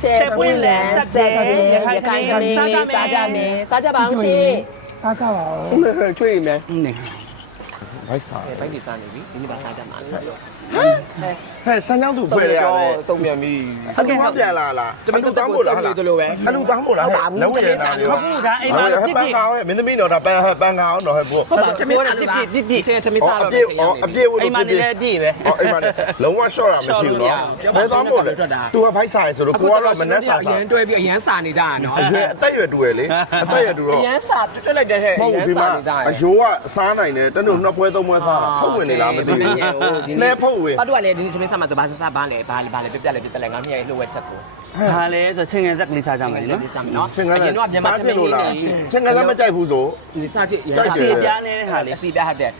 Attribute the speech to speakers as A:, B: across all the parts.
A: ရှယ်ပွင့်လန်ဆက်တယ်ရခိုင်ကမင်းလေးစားကြမယ်စားကြပါအောင်ရှင်
B: စားကြပါဦး
A: ချွေးမယ်
B: နေ
C: ဘိုက်စား
A: ဘိုက်ဒီစားနေပြီဒီနေ့ပါစားကြမှာလို့
C: ဟဲ့ဆန်းချောင်းသူဖွဲ့ရတယ်ပဲ
A: ဆုံးပြန်ပြီ
C: ဟုတ်ကဲ့ပြန်လာလားကျွန်တော်တောင်းဖို့လား
A: ဒီလိုပဲ
C: အလူတောင်းဖို့လားလုံးဝရတာ
B: ဟုတ်ဘူးဒါအိမ်မှာပြစ်
C: ပြစ်
B: ပ
C: န်းကောင်းရဲ့မင်းသမီးတော့ဒါပန်းပန်းကောင်းတော့ဟဲ့ဘူး
A: ဟုတ်ပါတမင်းစားပြစ်ပြစ်ပြစ်ပြစ်ဆယ်တမင်းစားတော့
C: ပြစ်ရအပြစ်ဝင်
B: အိမ်မှာလည်းပြ
C: စ်ပဲအိမ်မှာလည်းလုံးဝ short တာမရှိဘူးနော်ဘယ်သွားဖို့လဲ तू ကဖိုက်စားရဆိုတော့ကိုကတော့မနှက်စားစား
A: အရန်တွဲပြီးအရန်စားနေကြတာနော်
C: အရန်အသက်ရွယ်တူရယ်လေအသက်ရွယ်တူတော့အ
A: ရန်စားတွက်လိုက်တဲ့ဟဲ့အရန်စားနေကြရ
C: အယိုးကစားနိုင်တယ်တနုံနှစ်ဖွဲသုံးဖွဲစားတာဖုတ်ဝင်နေလားမသိဘူးလဲဖုတ်ဝင်
A: ပတ်တော့လေဒီသမစ်စားမှာစပါးစားဘာလဲဘာလဲဘာလဲပြပြလဲပြပြလဲငါမြရဲ့လှုပ်ဝက်ချက်ကို
B: ဟာလေဆိုချင်းငယ်ဇက်ကလေးထားကြမယ်နော်
A: ဒီစားမယ်နော်
C: ချင်းက
A: အရင်တော့မြန်မာတမင်းလေးနေ
C: ချင်းကလည်းမကြိုက်ဘူးဆို
A: ဒီစားကြည့်ရ
C: ကြိုက်
B: စီပြားနေတဲ့ဟာလေ
A: အစီပြဟုတ်တယ်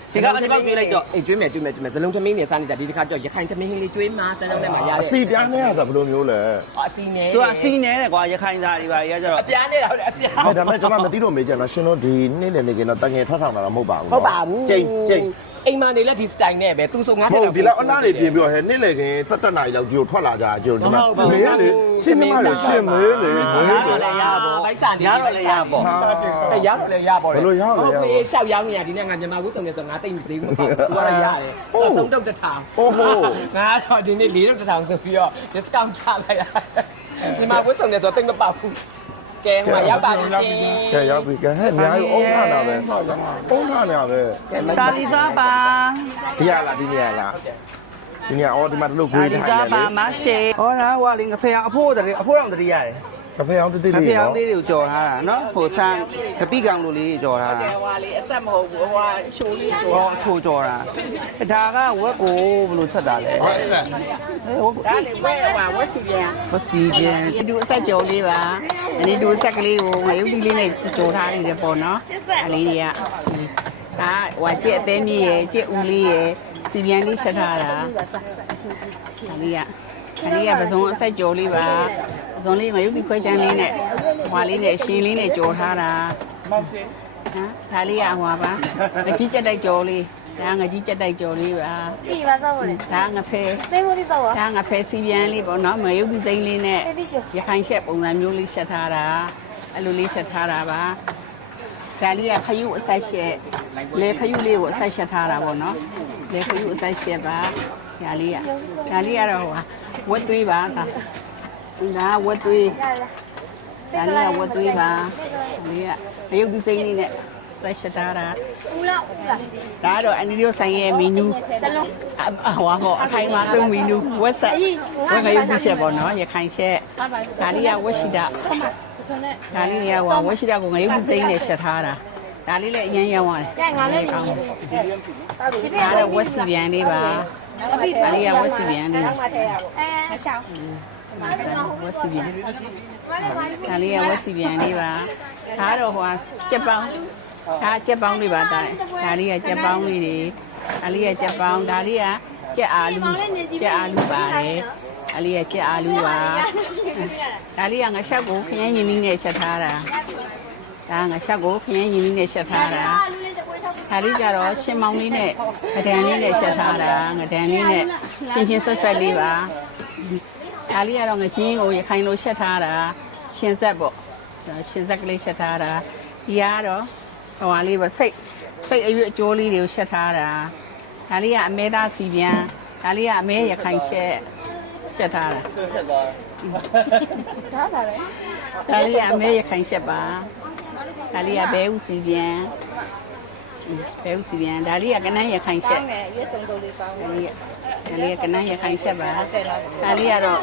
A: အေးကျွေးမယ်ကျွေးမယ်ကျွေးမယ်ဇလုံးသမင်းနေစားနေတာဒီတစ်ခါတော့ရခိုင်သမင်းဟင်းလေးကျွေးမှာစမ်းလုံးနဲ့မှာရ
C: အ
A: တယ်
C: စီပြားနေရဆိုဘယ်လိုမျိုးလဲ
A: အစီနေ
B: သူကစီးနေတဲ့ကွာရခိုင်သားတွေပါရကြတော့
A: အပြားနေတာဟုတ်တယ်အစီ
C: ဟဲ့ဒါမဲ့ကျွန်မမသိတော့မေးကြလားရှင်တို့ဒီနေ့လေနေကင်းတော့တငယ်ထွက်ထောင်တာတော့မဟုတ်ပါဘူး
A: ဟုတ်ပါဘူး
C: ကျိတ်ကျိတ်
A: အိမ်မနေလက်ဒီစတိုင်နဲ့ပဲသူဆိုငါ
C: ဟုတ်ဒီလောက်အနားနေပြင်ပြီးတော့ဟဲ့နေ့လေကင်း17နာရီလောက်ကြီးကိုထွက်လာကြကြိုဒီမှာမေးရလေရှင်းမလေရှင်းမေးလေမေး
B: ရ
C: လေ
B: တော့လေရပေါ့
A: ဘိုက်စာနေ
B: ရတော့လေရပေါ့
A: အဲရတော့လေရပေါ့လေဟုတ်ပြီရှောက်ရောက်နေရဒီနေ့ငါညီမဝုစုံနေဆိုငါတိတ်မသေးဘူးသူကတော့ရတယ်သုံးတုတ်တစ်ထောင်ငါတော့ဒီနေ့လေးတုတ်တစ်ထောင်ဆိုပြီးတော့ discount ချလိုက်ရတယ်ညီမဝုစုံနေဆိုတိတ်မပေါဘူး ကဲဟိုရောက်ပါလို့ရှင်
C: ကဲရောက်ပြီကဲဟဲ့အများကြီးအုံးခါတာပဲအုံးခါနေတာပဲ
B: တာလီသားပါ
C: ဒီရလားဒီနေရလားဒီနေရအော်ဒီမှာတလို့
B: တာ
C: ခွေး
B: လီ
C: ထိုင်
B: သား
C: နေ
B: ပါ
C: လေ
B: မရှိဟောတာဟွာလင်းငဖေအောင်အဖိုးတည်းအဖိုးတော်တည်းရတယ်
C: ကဖေအောင်တတိ
B: င
C: လေး
B: ဖေအောင်
C: နော်
B: လေးတွေကိုကြော်ထားတာနော်ဟိုဆန်းတပိကောင်လိုလေးကြော်ထားတာ
A: ဟွာလေးအဆက်မဟုတ်ဘူးဟွာရှိုးလေးဆို
B: ဟောအချိုကြော်တာဒါကဝက်ကိုဘယ်လိုချက်တာလဲ
C: ဟောဆက်
B: ဟဲ့ဟော
A: ဒါလေးဝဲဟွာဝက်စီပြန်
B: မစီပြန်
D: ဒီဒူအဆက်ကြော်လေးပါအဒီဒူအဆက်ကလေးကိုငရုတ်သီးလေးနဲ့ကြော်ထားနေတယ်ပေါ့နော်အလေးတွေကဒါဟွာကြက်အသေးမြည်ရယ်ကြက်ဦးလေးရယ်စီပြန်လေးချက်ထားတာအလေးက အလေးကပစုံအဆက်ကြော်လေးပါပစုံလေးငရုတ်သီးခွဲချမ်းလေးနဲ့ဟွာလေးနဲ့အရှင်လေးနဲ့ကြော်ထားတာမောင်ရှင်ဟမ်ဒါလေးကဟွာပါငကြီးကြက်တိုက်ကြော်လေးဒါငကြီးကြက်တိုက်ကြော်လေးပါ
E: ဒီပါစားဖို့လေ
D: ဒါငဖဲ
E: စိတ်မသိတော့ပါ
D: ဒါငဖဲစီပြန်လေးပေါ့နော်ငရုတ်သီးစိမ့်လေးနဲ့
E: အဲ့ဒီကျော်
D: ရခိုင်ရှက်ပုံစံမျိုးလေးရှက်ထားတာအဲ့လိုလေးရှက်ထားတာပါဒါလေးကဖယုအဆက်ရှက်လေဖယုလေးကိုအဆက်ရှက်ထားတာပေါ့နော်လေဖယုအဆက်ရှက်ပါဒါလေးကဒါလေးကတော့ဟို ဝက်သွေးပါဒါဒါဝက်သွေး
E: ရလား
D: ဒါလေးကဝက်သွေးပါဒါလေးကတရုတ်ဒီစိမ့်လေးနဲ့ဆက်ရှက်ထားတာ
E: ဦးလားဦးလား
D: ဒါကတော့အန်ဒီရိုဆိုင်ရဲ့မီနူး
E: တလုံး
D: အဟွာဟောအခိုင်အမာဆုံးမီနူးဝက်ဆက်ဝက်ခရုပ်ဒီရှက်ပေါ့နော်ရခိုင်ရှက်ဒါလေးကဝက်ရှိတာ
E: ဆိုနဲ့
D: ဒါလေးတွေကဟိုဝက်ရှိတာကိုငရုတ်စိမ့်နဲ့ရှက်ထားတာဒါလေးလည်းအရင်ရောင်းရတယ်
E: ကြိုင်ငါလည်းနေနေဒီ
D: ဒါလည်းဝက်စီပြန်လေးပါ ဒါလေးကဝက်စီပြန်လေး
E: အဲအချောင်း
D: ဝက်စီပြန်ဒါလေးကဝက်စီပြန်လေးပါဒါတော့ဟိုကြက်ပေါင်းဒါကြက်ပေါင်းလေးပါဒါဒါလေးကကြက်ပေါင်းလေးတွေဒါလေးကကြက်ပေါင်းဒါလေးကကြက်အာလူကြက်အာလူပါတယ်ဒါလေးကကြက်အာလူပါဒါလေးကငါရှက်ကိုခရမ်းရင်းနှီးနဲ့ရှက်ထားတာဒါငါရှက်ကိုခရမ်းရင်းနှီးနဲ့ရှက်ထားတာ
E: လူလေးတပွဲထောက်
D: ဒါလေးကြတော့ရှင်မောင်လေးနဲ့ငဒန်လေးနဲ့ရှက်ထားတာငဒန်လေးနဲ့ရှင်းရှင်းဆက်ဆက်လေးပါဒါလေးကတော့ငချင်းကိုရခိုင်လိုရှက်ထားတာရှင်ဆက်ပေါ့ဒါရှင်ဆက်ကလေးရှက်ထားတာဒီကတော့ဟိုဟာလေးပေါ့စိတ်စိတ်အရွက်အကျိုးလေးတွေကိုရှက်ထားတာဒါလေးကအမဲသားစီပြန်ဒါလေးကအမဲရခိုင်ရှက်ရှက်ထားတာ
E: ဒါပါပဲ
D: ဒါလေးကအမဲရခိုင်ရှက်ပါဒါလေးကဘဲဥစီပြန် ဘဲဥစီပြန်ဒါလေးကကနန်းရခိုင်ရှက်
E: တယ်ရွေးစုံတုံးလေးပေါင်း
D: ဒါလေးကဒါလေးကကနန်းရခိုင်ချက်ပါဒါလေးကတော့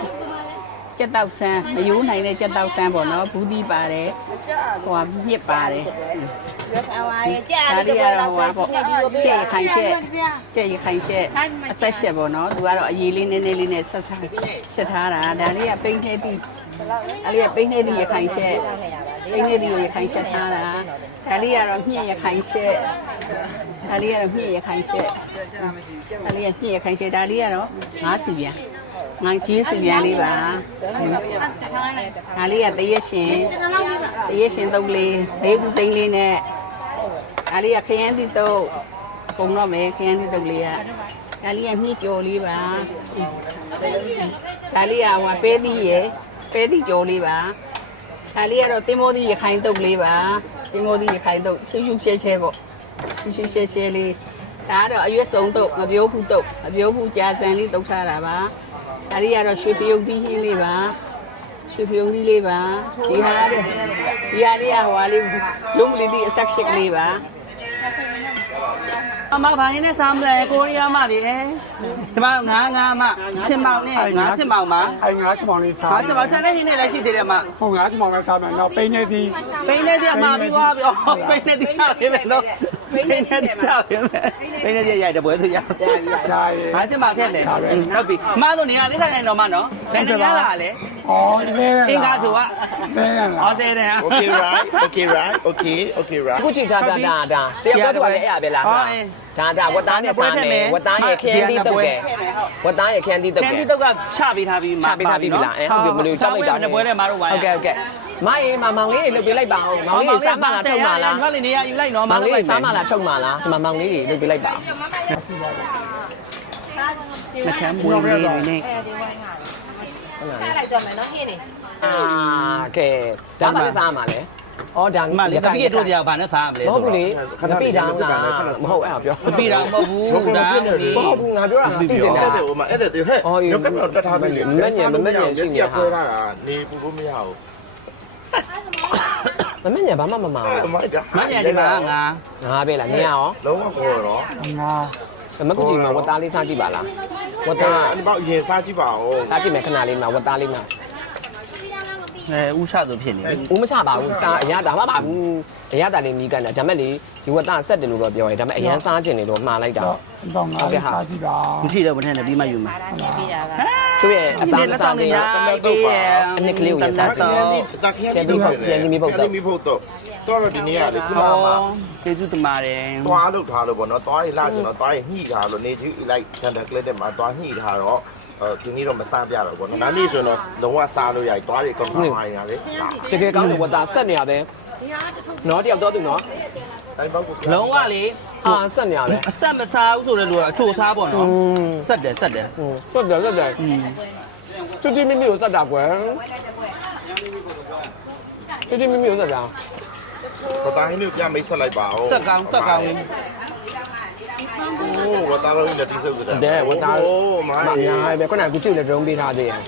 D: ကြက်တောက်ဆန်းမယိုးနိုင်တဲ့ကြက်တောက်ဆန်းပေါ့နော်ဘူးသီးပါတယ်ဟိုဟာမြစ်ပါတယ်
E: အဝါရဲ့ကြာ
D: ဒါလေးကတော့ဟိုဟာပေါ့ကြက်ရခိုင်ချက်ကြက်ရခိုင်ချက်အဆက်ချက်ပေါ့နော်သူကတော့အရေးလေးနည်းနည်းလေးနဲ့ဆက်ဆက်ချက်ထားတာဒါလေးကပိန်းနေသီးဒါလေးကပိန်းနေသီးရခိုင်ချက် ပိန်းနေသီးကိုရခိုင်ချက်ထားတာဒါလေးကတော့မြင့်ရခိုင်ချက်ဒါလေးကတော့မြင့်ရခိုင်ချက်ဒါလေးကမြင့်ရခိုင်ချက်ဒါလေးကတော့ငါးစီပြန်ငါကြီးစီပြန်လေးပါဒါလေးကတရက်ရှင်တရက်ရှင်သုံးလေးလေးသူသိန်းလေးနဲ့ဒါလေးကခရမ်းသီးတုပ်ပုံတော့မယ်ခရမ်းသီးတုပ်လေးကဒါလေးကမြင့်ကြော်လေးပါဒါလေးကဟိုပဲသီးရယ်ပဲတီကြောလေးပါ ဒါလေးကတော့တင်မိုးသီးရခိုင်တုတ်လေးပါတင်မိုးသီးရခိုင်တုတ်ရှူးရှူးရှဲရှဲပေါ့ရှူးရှူးရှဲရှဲလေးဒါကတော့အရွက်စုံတုတ်ငပြိုးဖူးတုတ်ငပြိုးဖူးကြာဆန်လေးတုတ်ထားတာပါဒါလေးကတော့ရွှေပြုံးသီးဟင်းလေးပါရွှေပြုံးသီးလေးပါဒီဟာတဲ့ဒီဟာလေးကဟိုဟာလေးလုံးမလီတီအဆက်ရှစ်လေးပါ
B: အမဘာရင်းနဲ့စားမလဲကိုရီးယားမလေးဒီမှာငါးငါးမချင်မောင်နဲ့ငါးချင်မောင်မ
F: အဲငါးချမောင်လေးစား
B: ငါးချင်မောင်ချန်တဲ့ရင်းနဲ့လည်းရှိသေးတယ်မ
F: ဟိုငါးချမောင်ကစားမယ်နောက်ပိန်းနေသည်
B: ပိန်းနဲ့တည်းမှာပြီးသွားပြီအော်ပိန်းနဲ့တည်းချပြီမယ်နော် ပိန်းနဲ့တည်းချပြီမယ်ပိန်းနဲ့တည်းရိုက်တယ်ပွဲဆိုရ
F: ဒါရယ်
B: ငါးချင်မောင်ထက်တယ်ဟုတ်ပြီအမတို့နေရာလေးထိုင်နေတော့မနော်ဘယ်နေရလာလဲ
F: အော်ဒီလေ
B: အင်္ဂါဆိုက
F: လဲရ
B: ဟော
F: လား
B: တယ်တယ်ဟာ
C: Okay right Okay right Okay Okay right
A: အခုချိန်ထားတာဒါဒါတယောက်တော့လည်းအဲ့ရပဲလားဒါဒါဝတ်သားနဲ့စားမယ်ဝတ်သားရဲ့ခရမ်းတီးတုတ်တယ်ဝတ်သားရဲ့ခရမ်းတီးတုတ်
B: က
A: တယ်
B: န်ဒီတော့ကချပေးထားပြီး
A: ချပေးထားပြီလားအဲဟုတ်ပြီမလို့ကြောက်လိုက်တာ
B: ပွဲနဲ့မတို့ဝိုင်း
A: ဟုတ်ကဲ့ဟုတ်ကဲ့ မအေးမမောင်လေးတွေလုပ်ပေးလိုက်ပါအောင်မောင်လေးတွေစားမလားထုတ်မလား
B: ငါလေးနေရယူလိုက်နော်
A: မောင်လေးတွေစားမလားထုတ်မလားဒီမှာမောင်လေးတွေလုပ်ပေးလိုက်ပါ
B: မခံဘူးလေးတွေနဲ့
E: စားလိုက်တော့မယ်နော်ဟင်းနေ
A: အာကဲဒါမှလည်းစားမှာလေဩဒါ
B: မလေးတပည့်တို့တရားဘာနဲ့စားရမလဲ
A: မဟုတ်ဘူးလေမပြတာလားမဟုတ်အဲ့ပြော
B: မပြတာမဟုတ်ဘူးဒါ
A: မဟုတ်ဘူးငါပြောတာငါသိချင်တာ
C: အဲ့ဒါဟိုမှာအဲ့ဒါဟဲ့ရုပ်ကတော့တက်ထားပြီနေပူလို့မရဘူး
A: မမညဘာမှမမအောင်
C: မကြ
B: မညာဒီမှာငါ
A: ငါပဲလားညရော
C: လုံးဝခေါ်တော့
F: ငါ
A: မကူကြီးမှာဝတ်သားလေးစားကြည့်ပါလားဝတ်သား
C: ဒီပေါက်ရင်စားကြည့်ပါဦး
A: စားကြည့်မယ်ခဏလေးမှာဝတ်သားလေးမှာ
B: အဲဥရှဆိုဖြစ်နေပြီ
A: ဦးမချပါဘူးစားအရတာမပါဘူးအရတာလေးမိကန်တာဒါမဲ့လေဒီဝတ်သားဆက်တယ်လို့တော့ပြောရဲဒါမဲ့အရန်စားခြင်းနေလို့မှားလိုက်တာ
F: တော့တော့ငါလေးစားကြည့်ပါ
B: ဘူးရှိတော့မထက်နဲ့ပြီးမှယူမှာ
E: ပေးတာပါ
A: သူ့ရဲ့အသားမစားသေးဘူးအနစ်ကလေးကိုရစားကြည့်
C: တခင်းမိဖို့တော့တော့ဒီနေ့ကလေခုန
B: ဟော
C: က
B: ကျေးဇူးတင်ပါတယ်
C: သွားလောက်ထားလို့ပေါ့နော်သွားရလာကျွန်တော်သွားရညှိထားလို့နေကြည့်လိုက်ဆန်တာကလစ်တဲ့မှာသွားညှိထားတော့ အဲဒီနေ့တော့မစားပြတော့ပေါ့နော်ဒါနေ့ဆိုတော့လုံးဝစားလို့ရသွားရကောင်းကောင်းပါရလေ
A: တကယ်ကောင်းတယ်ဝတ်သားဆက်နေရပဲနော်တယောက်တော့သူနော်
C: တိုင်းပေါက်ကို
B: လုံးဝလေ
A: အာဆက်နေရပဲ
B: အဆက်မစားဘူးဆိုတဲ့လူကအချို့စားပေါ့နော်
A: อืม
B: ဆက်တယ်ဆက်တယ်
A: ဟုတ်တယ်ဟုတ်တယ်ချွတ်တိမိမိကိုစက်တာကွယ်ချွတ်တိမိမိကိုစက်တာ
C: ဘာတိုင်းမျိုးပြမိတ်ဆက်လိုက်ပါဦး
B: ဆက်ကောင်းဆက်ကောင်း
C: โอ้ဝတာလို့လက်တီးစုပ်ကြ
A: တဲ့ဝတ်သား
C: โอ้မာ
A: မများပဲခုနကကြည့်လေဒရုန်းပေးထားသေးတယ်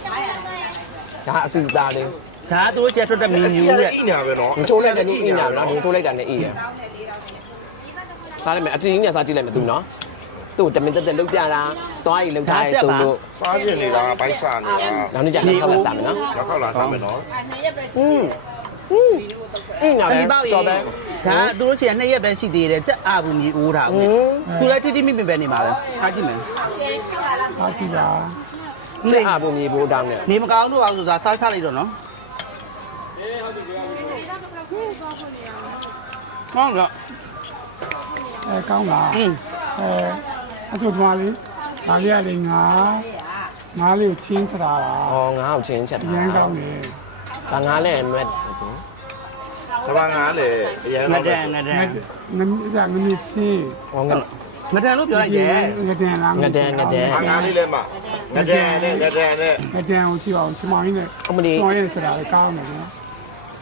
A: ဒါအစီသားလေး
B: ဒါသူတို့ကျက်ထွက်တဲ့မီ
C: အစီ
B: နူး
C: ရ
B: တဲ့
C: အင်းညာပဲเนาะ
A: မချိုးလိုက်တဲ့လူအင်းညာနော်ဒီထိုးလိုက်တာနဲ့အေးရစားလိုက်မယ်အတီးကြီးနဲ့စားကြည့်လိုက်မယ်သူနော်သူ့တမင်တက်တက်လုတ်ပြတာသွားရီလုတ်ထားရဲဆိုလို့
C: စားကျင်နေတာဘိုက်စားနေတာ
A: နောက်နေ့ကျရင်ထောက်လာစားမယ်နော်
C: နောက်ခေါက်လာစားမယ်เนาะ
A: อืมอืมအင်းညာ
B: အ
A: ပဲ
B: ဒီပေါ့ရေ
A: တော်ပဲ
B: ဒါသူတို့ဆီကနှစ်ရက်ပဲရှိသေးတယ်ကြက်အာဘူးမြေအိုးတာ
A: ပဲ
B: သူလည်းတိတိမိမိပဲနေမှာပဲထားကြည့်မယ်
F: စားကြည့်ပါ
A: ကျက်အာပုံမြေဘိုးတောင်းနဲ့
B: နေမကောင်းလို့အောင်ဆိုတာစားစားလိုက်တော့နော်ကောင်းလား
F: အဲကောင်းလားအဲအချို့ဒီမှာလေးဒါလေးရလေးငါငါလေးကိုချင်းချတာပါ
A: ဩငါ့ကိုချင်းချက်တာ
F: ရန်ကောင်းနေ
A: ဒါငါလည်းမက်
C: တဘာငါလေအရင်
B: င
C: တော့
B: ဒန်ငဒန်
F: ငါငါငါမြစ်ချင်း
A: ဩငါ
B: ငဒန်လို့ပြောလိုက်တယ်
F: ငဒန်လား
A: ငဒန်ငဒန်
C: ငါလေးလည်းမငဒန်နဲ့ငဒန်နဲ့
F: ငဒန်ကိုကြည့်အောင်ချမောင်းရင်းနဲ့
A: အမလီ
F: ဆောင်းရင်းဆိုတာလည်းကောင်းတယ်နော်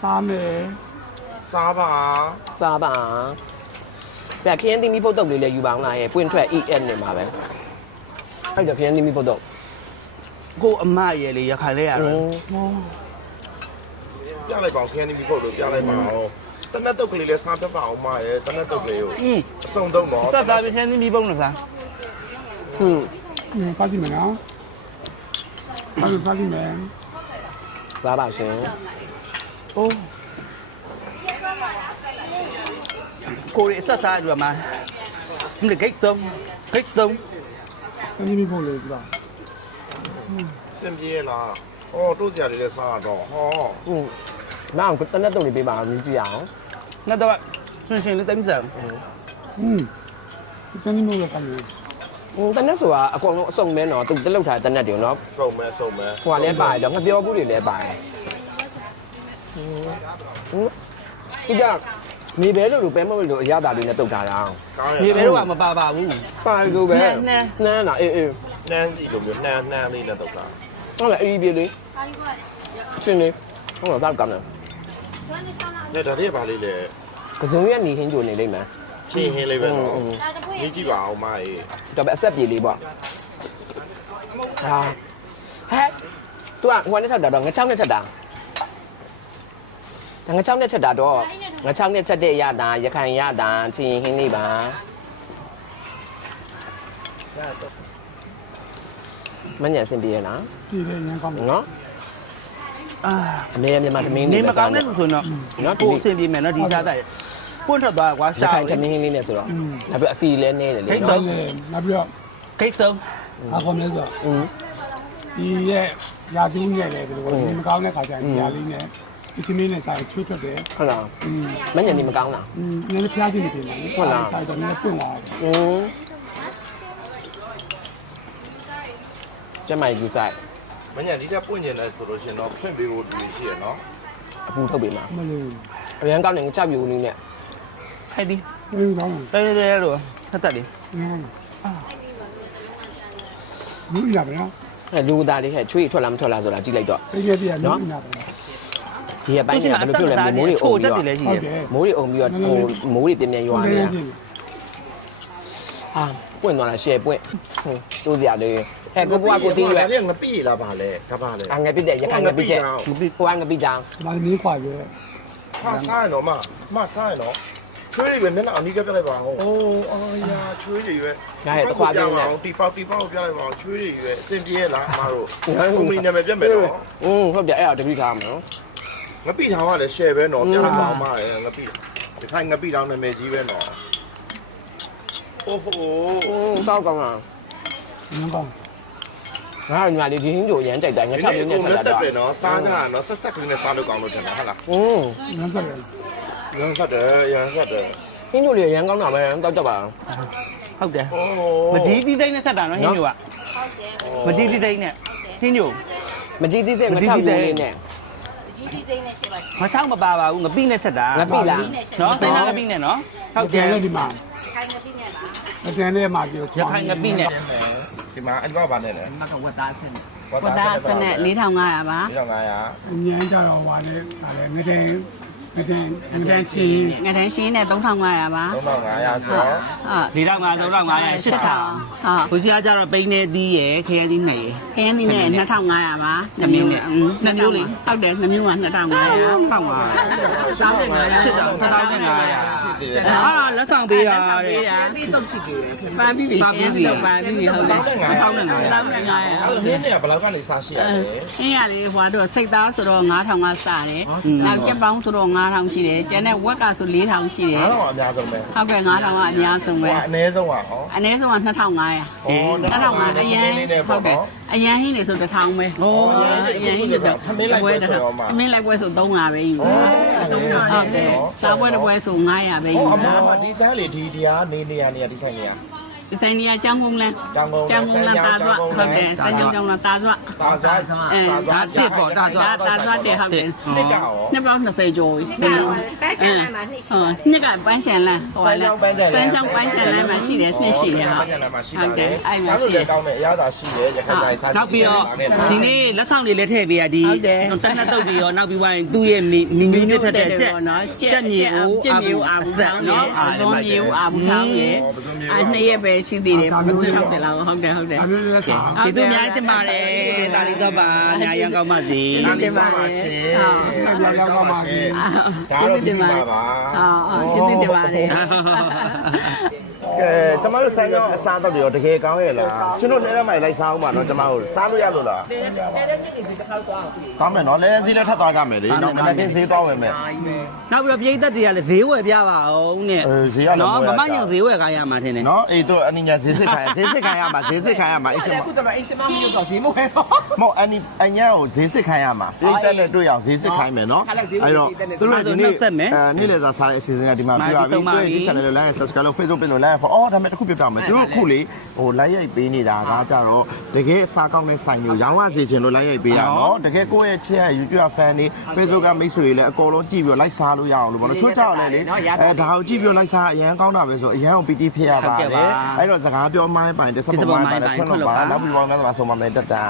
F: စားမယ်
C: စားပါ
A: စားပါပြခရင်တိမိဖုတ်တုတ်လေးလည်းယူပါအောင်လားရဲ့ပွင့်ထွက် EN နေမှာပဲအဲ့ဒါခရင်တိမိဖုတ်တုတ်
B: ကိုအမရဲ့လေရခိုင်လဲရ
A: อื
B: တော့
A: ม
F: ဟော
C: ပြလိုက်ပါအောင်ခင်းနေပြီဖို့လို့ပြလိုက်ပါအောင်တနက်တုတ်ကလေးလည်းစားတတ်ပါအောင်မရဲ့တနက်တုတ်ကလေးကို
B: อืม
C: အစုံတော့တော့
B: သက်သားပြီးခင်းသီးပြီးပုံလားစား
A: อืม
F: စားကြည့်မယ်နော်စားလို့စားကြည့်မယ်
A: စားပါရှင်
B: အိုးကိုရီသက်သားကြွားမှာဒီဂိတ်သုံးဂိတ်သုံး
F: အင်းဒီဖို့လေဒီပါ
C: စင်ပြေလား ဟောတို့စရာလေးလည်းစားတော့ဟော
A: อืมမအောင်တနက်တုတ်လေးပေးပါအောင်မြည်ကြည့်အောင်
B: ငါတော့ရှင်ရှင်လေးတိုင်းစား
F: อืมဒီကနေ့မျိုးလောက်တယ်
A: อืมတနက်ဆိုတာအကုန်လုံးအစုံမဲနော်သူတလုတ်ထားတနက်တယ်နော်
C: စုံမဲစုံမဲ
A: ဟိုကလည်းပါတယ်တော့ငပြောဘူးတွေလည်းပါတယ်อืมอืมဒီကနေပဲလို့လို့ပဲမဟုတ်လို့အရသာလေးနဲ့တုတ်ထားတာ
C: ကောင်းရ
B: ဒီဘဲတော့မပါပါဘူး
A: ပါလို့ပဲ
B: နှမ်းနှမ်း
A: နှမ်းတာအေးအေး
C: နှမ်းစီလိုမျိုးနှမ်းနှမ်းလေးနဲ့တော့တာ
A: ဟုတ်လားအေးပြေးလေး ရှင်နေဟုတ်တော့ကောင်းတယ်
C: ဒါဒါလေးပါလေးလေ
A: ကစုံရဲ့နေဟင်းကြိုနေလိမ့်မယ်
C: ချင်းဟင်းလေးပဲနော်
A: อืม
C: ရေးကြည့်ပါအောင်မအေး
A: တော့ပဲအဆက်ပြေလေးပေါ့ဟာဟဲ့ तू ကဟိုနဲ့ချက်တာတော့ငချောင်းနဲ့ချက်တာဒါငချောင်းနဲ့ချက်တာတော့ငချောင်းနဲ့ချက်တဲ့အရတာရခိုင်ရတာချင်းဟင်းလေးပါ မညံအဆင်ပြေရလား
F: ပြည်တယ်ရန်ကောင်းတယ်
A: နော်
B: အာ
A: အမေရမြန်မာသမင်း
B: နေ
A: နေ
B: မကောင်းတဲ့လူဆိုတော့
A: နော်
B: ကိုယ်အဆင်ပြေမယ်နော်ဒီစားတဲ့ပွန့်ထွက်သွားကွာ
A: ရှာခိုင်သမင်းလေးနဲ့ဆိုတော့နောက်ပြီးအစီလည်းနေတယ်လေနော်
F: နောက်ပြီးတော့
B: ကိတ်ဆုံး
F: အခုမလဲဆိုတော့ဒီရဲ့ရာသီနဲ့လည်းဒီလိုနေမကောင်းတဲ့ခါကျရင်ရာလေးနဲ့ဒီသမင်းနဲ့စားချွတ်ထွက်တယ်
A: ဟုတ်လားမညံနေမကောင်းလား
F: အင်းနည်းနည်းဖျားကြည့်နေတယ်
A: ဟုတ်လား
F: စားတော့နည်းပွင့်လာတယ်
A: အင်း ကျမကြီးကြိုက်
C: မညာဒီတက်ပွင့်ကျင်တယ်ဆိုလို့ရှင်တော့ဖွင့်ပေးဖို့တူရှိရနော်
A: အပူထုတ်ပေးမှာ
F: မလို့
A: အရန်ကောင်းတယ်ငချောက်ပြူလေးနဲ့
B: ခိုက်ဒီ
F: ဘယ်ကောင်းလဲ
B: တဲတဲတဲလို့ထက်တက်လေး
F: อืมအာဘူးရပါနော်
A: အဲလူသားလေးဟဲ့ချွေးထွက်လာမထွက်လာဆိုတာကြည့်လိုက်တော့
F: တကယ်တည်းကနည်းနည်းပါ
A: ဒီကပိုင်းကဘယ်လိုဖြစ်လဲမိုးတွေအုံ
B: ချို
A: ပြီး
B: တက်
A: တော့
B: တယ်လည်းရှိ
F: ဟုတ်
B: တယ်
F: တယ်
A: မိုးတွေအုံပြီးတော့ဟိုမိုးတွေပြင်းပြင်းရွာနေတာဟာ ပွင့်သွားတာရှယ်ပွင့်ဟိုတိုးစရာလေးဟဲ့ကိုဘွားကိုတင်းရွယ်
C: ဒါလေးငပိလားပါလေကပါလေ
A: အငယ်ပြစ်တဲ့ရခိုင်ငယ်ပြစ်ချက်ဟိုကငယ်ပြစ်ချောင်း
F: မာလီမင်းခွာရွယ်
C: ဟာစားရတော့မမစားရတော့ချွေးတွေပဲမျက်နှာအနီးကပြလိုက်ပါဦးအိုးအာယာချွေးတွေရွယ်
A: ညာရဲ့တစ်ခွာပြင်းနဲ့
C: တီပေါတီပေါကိုပြလိုက်ပါဦးချွေးတွေရွယ်အစင်ပြေးလားအမတို့ကုမ္ပဏီနာမည်ပြတ်မယ်နော်
A: อืมဟုတ်ပြအဲ့ဒါတပိထားမှာနော်
C: ငပိထောင်ကလည်း share ပဲနော်ပြလိုက်ပါအောင်မရငပိဒီခိုင်ငပိထောင်နာမည်ကြီးပဲနော် အိုးဟို
A: อืมစောက်ကောင်းတာ
F: နန်းကောင်း
A: ငါ့ညီမလေးဒီဟင်းကြိုရမ်းကြိုက်တယ်ငါချောက်ပြင်းနဲ့ထွက်လာ
C: တက်
A: တော့
C: တယ်နော်စားကြနော်ဆက်ဆက်ကလေးနဲ့စားလို့ကောင်းလို့ထင်တာဟုတ်လား
A: อืม
F: နန်းကောင်း
C: ရန်ဆက်တယ်ရန်ဆက်တယ်
A: ဟင်းကြိုလေးရမ်းကောင်းတာပဲတောက်ကြပါ
B: ဟုတ်တယ်
C: အိုး
B: မကြီးတိသိန်းနဲ့ဆက်တာနော်ဟင်းညိုကမကြီးတိသိန်းနဲ့ဟင်းညို
A: မကြည့်သေးစေငါချောက်ပြင်းလေးနဲ့
E: ကြီးဒီစိမ့်နဲ့ရှိပါရှိ
B: မချောင်းမပါပါဘူးငပိနဲ့ဆက်တာ
A: ငါပြီလား
B: နော်သိန်းသားငပိနဲ့နော်ဟုတ်တယ်
F: ဒီမှာ
E: ခိုင်နေပြီနဲ့ပါ
F: အတန်လေးမှာပြော
B: ရခိုင်ငပိနဲ့
C: ဒီမှာအဲ့ဒီမှာဗာနဲ့လေ
A: မကဝတ်သားစင်
F: Dạ,
D: ကိုသားစနဲ့4500ပါ
C: ဒီတော့900
F: ညမ်းကြတော့ဟာလေဟာလေငတဲ့ ငတဲ့ငတဲ့ချင်း
D: ငတန်းရှင်းနဲ့3500ပါ
C: 3500ဆိုတော့
D: ဟုတ်
B: ၄500 3500 8000
D: ဟုတ်
B: ကိုကြီးကကြတော့ပိန်းနေသီးရယ်ခရမ်းသီးနှစ်ရယ်
D: ခင်းသီးနဲ့2500ပါ
B: နှစ်မျိုးနဲ့
D: อืม
B: နှစ်မျိုးလေ
D: ဟုတ်တယ်နှစ်မျိုးက2500
B: ထောက်ပါ
A: စောင်းနေငါ
B: စစ်တောင်1500
C: ရှိသေးတယ်
B: အာလက်ဆောင်ပေးရတဲ့
A: ပြီးတော့ရှိသေးတယ်
D: ပန်းပြီးပြီ
B: ပန်းပြီးပြီ
D: ပန်းပြီးပြီဟုတ်တယ်
C: 1500
B: 1500
D: 3500
C: အဲ့ဒီနေ့ကဘယ်လောက်ကနေစားရှိရလဲ
D: အင်းရလေဟိုတော့စိတ်သားဆိုတော့9000ကစတယ်နောက်ကြက်ပေါင်းဆိုတော့9000ရှိတယ်ကျန်တဲ့ဝက်ကဆို4000ရှိတယ်
C: အားတော့အများဆုံးပဲ
D: ဟုတ်ကဲ့9000ကအများဆုံး
C: ဟို
D: ပဲ
C: အနည်းဆုံးอ่ะဟော
D: အနည်းဆုံးက2500
C: ဩ
D: 2500အရင်
C: လေးနဲ့
D: ဟု
C: ပေါ့
D: တ်တယ်
C: နော်
D: အရင်ဟင်းနေဆို1000ပဲ
B: ဟို
D: အရင်ဟင်းနေဆို
C: ထမင်းလိုက်ပွဲဆိုတော့မှ
D: အမင်းလိုက်ပွဲဆို300ပဲယူ
C: ဩ
D: ဟုတ်ကဲ့စားပွဲတစ်ပွဲဆို900ပဲယူ
C: ဟောအမမဒီဆိုင်လေဒီတရားနေနေရနေရဒီဆိုင်နေရ
D: ဒီဆိုင်နေရာចောင်းကုန်းလန်း
C: ကျောင်းကုန်း
D: ចောင်းကုန်းလန်းတာစွတ်ဟုတ်တယ်စံကြောင်းကျောင်းလန်းတာစွတ်
C: တာဇာ
D: အဲ
B: ဒါစစ်ပေါ့ဒါဆို
D: ဒါတာစွတ်တယ်ဟုတ်တယ်
C: နှစ်ကရော
D: နှစ်ပေါင်း20ကျော်ပြီ
E: ပန်းချင်လာမှာနှိရှိ
D: ဟုတ်နှစ်ကပန်းရှန်လန်းဟိုလည်းစမ်းချောင်းပန်းရှန်လန်းမှာရှိတယ်နှစ်ရှိတယ်
C: ပ
D: ဟုတ်
C: န်းချန်လမ်းမှာရှိ
D: ဟု
C: တာ
D: တ်တ
C: လေ
D: ယ်အဲ့မှာ
C: စား
D: ရှိ
C: လို့
D: တ
C: လည်းယ်ကောင်းတယ်အရသာရှိတယ်ရခိုင်တိုင်းစား
B: နောက်ပြီးတော့ဒီနေ့လက်ဆောင်တွေလည်းထည့်ပေးရဒီတက်နှစ်တုပ်ပြီးရောနောက်ပြီးဝိုင်းသူ့ရဲ့မီမီမီမြစ်ထက်တဲ့ကြက်
D: နော်
B: ကြက်မြေကို
D: ကြက်မြေကိုအာဘူးထောင်းနော်အစုံမြေကိုအာဘူးထောင်းရဲ့ အဲနှစ်ရက်ပဲရှိသေးတယ်ဘူး60လောက်ဟုတ်တယ်ဟုတ်တယ်
F: ဒါမျိုးလည်းစား
B: ကျေးဇူးများတင်ပါတယ်တာလီတော့ပါညာရန်ကောင်းပါစေ
C: ဒါလေးစားပါရှင်ဒါလေးစားပါရှင်ဒါတော့ဒီမှာပါ
D: အာကျေးဇူးတင်ပါတယ်
C: ကဲကျမတို့ဆိုင်ရောအစားတော့တွေရောတကယ်ကောင်းရဲ့လားရှင်တို့လည်းမိုင်လိုက်စားအောင်ပါနော်ကျမတို့စားလို့ရလို့လား
A: တဲတဲ့နေ့စီတစ်ခေါက်သွားပြီ
C: ကောင်းမယ်နော်လဲစီလည်းထပ်သွားကြမယ်လေနော်မနေ့ကဈေးသွားဝင်မယ်
B: နောက်ပြီးတော့ပြည်သက်တွေကလည်းဈေးဝယ်ပြပါအောင်တဲ့
C: အဲဈေးကလည်း
B: နော်
C: ဝယ်ရ
B: မ
C: တာ
B: မညံဈေးဝယ်ခိုင်းရမှာထင်တယ်
C: နော်အေးတော့အနည်းငယ်ဈေးစစ်ခိုင်းဈေးစစ်ခိုင်းရမှာဈေးစစ်ခိုင်းရမှာအေးစမ
A: အခုကျမအိမ်ရှင်မမရောက်တော့ဈေးမဝယ်တော့
C: မော်အနီအညာကိုဈေးစစ်ခိုင်းရမှာပြိတက်နဲ့တွေ့အောင်ဈေးစစ်ခိုင်းမယ်နော်အဲ့တော့သူတို့ဒီနေ့အဲနေ့လေစားစားတဲ့အစီအစဉ်ကဒီမှာပြပါပြီတွေ့ဒီ channel ကို like subscribe လုပ် Facebook page ကို like for အော်ဒါမဲ့တစ်ခုပြပြမယ်သူတို့ခုလေဟို like ရိုက်ပေးနေတာကကြတော့တကယ်အစားကောင်းတဲ့ဆိုင်မျိုးရောင်းရစေချင်လို့ like ရိုက်ပေးတာနော်တကယ်ကိုယ့်ရဲ့ချစ်ရ YouTube fan တွေ Facebook ကမိတ်ဆွေတွေလည်းအကုန်လုံးကြည့်ပြီး like စားလို့ရအောင်လို့ပေါ့နော်ချိုးချောက်လည်းလေအဲဒါကိုကြည့်ပြီး like စားအရန်ကောင်းတာပဲဆိုအရန်ကိုပီတိဖြစ်ရပါတယ်အဲ့တော့စကားပြောမိုင်းပိုင်တစ်စက်ပေါ်မိုင်းပိုင်တစ်ခွန်းတော့ပါနောက်ပြီးတော့ငါ့မှာဆုံးမမယ်တက်တာ